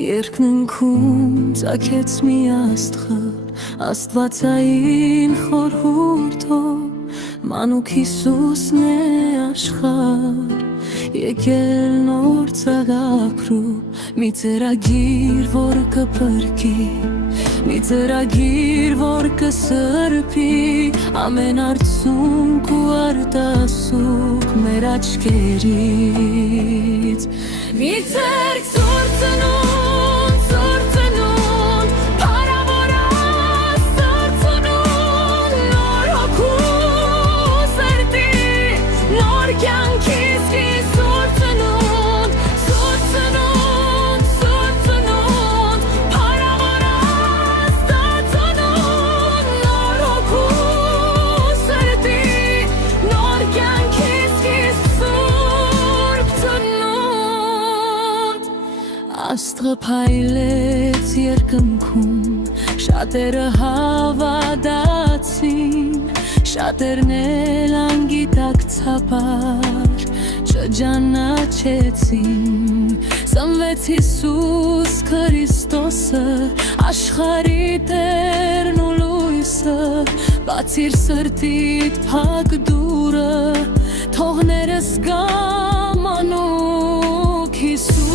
Երկնքում ծագեց մի աստղը, աստվածային խորհուրդով, մանուկ Հիսուսն է աշխարհ, եկել նոր ծագակրու, մի ծրագիր, որ կփրկի, մի ծրագիր, որ կսրբի, ամեն արցունք ու արտասուք մեր աչքերից, մի ձեռք զոր ծնուն, զոր ծնուն, փառավորած զոր ծնուն, նոր հոգու սրտի, նոր կյանքի զոր ծնուն, զոր ծնուն, զոր ծնուն, փառավորած զոր ծնուն, նոր հոգու սրտի, նոր կյանքի սուրբ ծնունդ, աստղը փայլեց երկնքում, շատերը հավատացին, շատերն էլ անգիտակցաբար չճանաչեցին, ծնվեց Հիսուս Քրիստոսը, աշխարհի տերն ու լույսը, բացիր սրտիդ փակ դուռը, թող ներս գա մանուկ Հիսուս